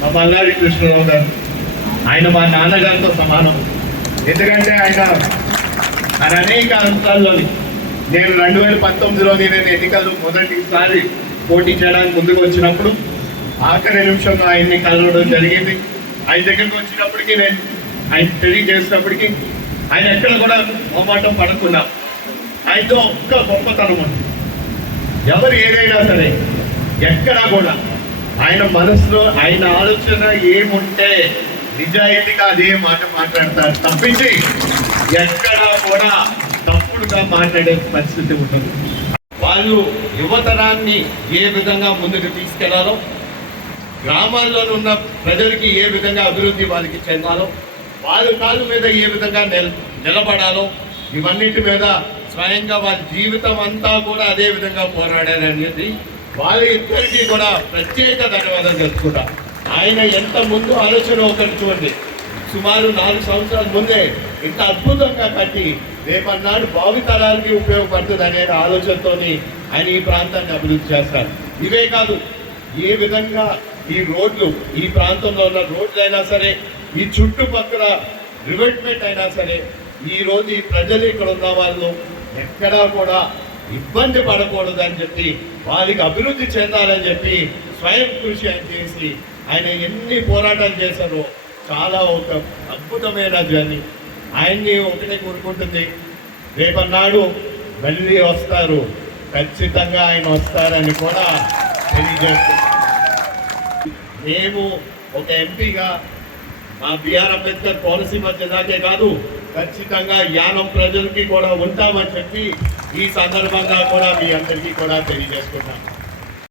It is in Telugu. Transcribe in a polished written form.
మా మల్లాడి కృష్ణరావు గారు. ఆయన మా నాన్నగారితో సమానం. ఎందుకంటే ఆయన అనేక అంశాల్లోని నేను 2019లో నేను ఎన్నికలు మొదటిసారి పోటీ చేయడానికి ముందుకు వచ్చినప్పుడు ఆఖరి నిమిషంలో ఆయన్ని కలవడం జరిగింది. ఆయన దగ్గరికి వచ్చినప్పటికీ నేను ఆయన తెలియజేసినప్పటికీ ఆయన ఎక్కడ కూడా మొహమాటం పడకుండా ఆయనతో ఒక్క గొప్పతనం ఉంది. ఎవరు ఏదైనా సరే ఎక్కడా కూడా ఆయన మనసులో ఆయన ఆలోచన ఏముంటే నిజాయితీగా అదే మాట మాట్లాడతారు తప్పించి ఎక్కడా కూడా తప్పుడుగా మాట్లాడే పరిస్థితి ఉంటుంది. వాళ్ళు యువతరాన్ని ఏ విధంగా ముందుకు తీసుకెళ్లాలో, గ్రామాల్లో ఉన్న ప్రజలకి ఏ విధంగా అభివృద్ధి వాళ్ళకి చెందాలో, వాళ్ళ కాళ్ళ మీద ఏ విధంగా నిలబడాలో, ఇవన్నిటి మీద స్వయంగా వాళ్ళ జీవితం అంతా కూడా అదే విధంగా పోరాడారనేది వాళ్ళ ఇద్దరికీ కూడా ప్రత్యేక ధన్యవాదాలు తెలుసుకుంటా. ఆయన ఎంత ముందు ఆలోచన ఒకటి చూడండి, సుమారు 4 సంవత్సరాల ముందే ఇంత అద్భుతంగా కట్టి రేపన్నాడు భావితరాలకి ఉపయోగపడుతుంది అనే ఆలోచనతో ఆయన ఈ ప్రాంతాన్ని అభివృద్ధి చేస్తారు. ఇవే కాదు, ఏ విధంగా ఈ రోడ్లు, ఈ ప్రాంతంలో ఉన్న రోడ్లు అయినా సరే, ఈ చుట్టుపక్కల రివెట్మెంట్ అయినా సరే, ఈరోజు ఈ ప్రజలు ఇక్కడ ఉన్న వాళ్ళు ఎక్కడా కూడా ఇబ్బంది పడకూడదని చెప్పి, వారికి అభివృద్ధి చెందాలని చెప్పి స్వయం కృషి ఆయన చేసి ఆయన ఎన్ని పోరాటాలు చేశారో చాలా ఒక అద్భుతమైన జర్నీ. ఆయన్ని ఒకటే కోరుకుంటుంది, రేపన్నాడు మళ్ళీ వస్తారు, ఖచ్చితంగా ఆయన వస్తారని కూడా తెలియజేస్తుంది. మేము ఒక ఎంపీగా మా బిఆర్ అంబేద్కర్ కోనసీమ జిల్లాకే కాదు, ఖచ్చితంగా యానం ప్రజలకి కూడా ఉంటామని చెప్పి ఈ సందర్భంగా కూడా మీ అందరికీ కూడా తెలియజేసుకుంటాం.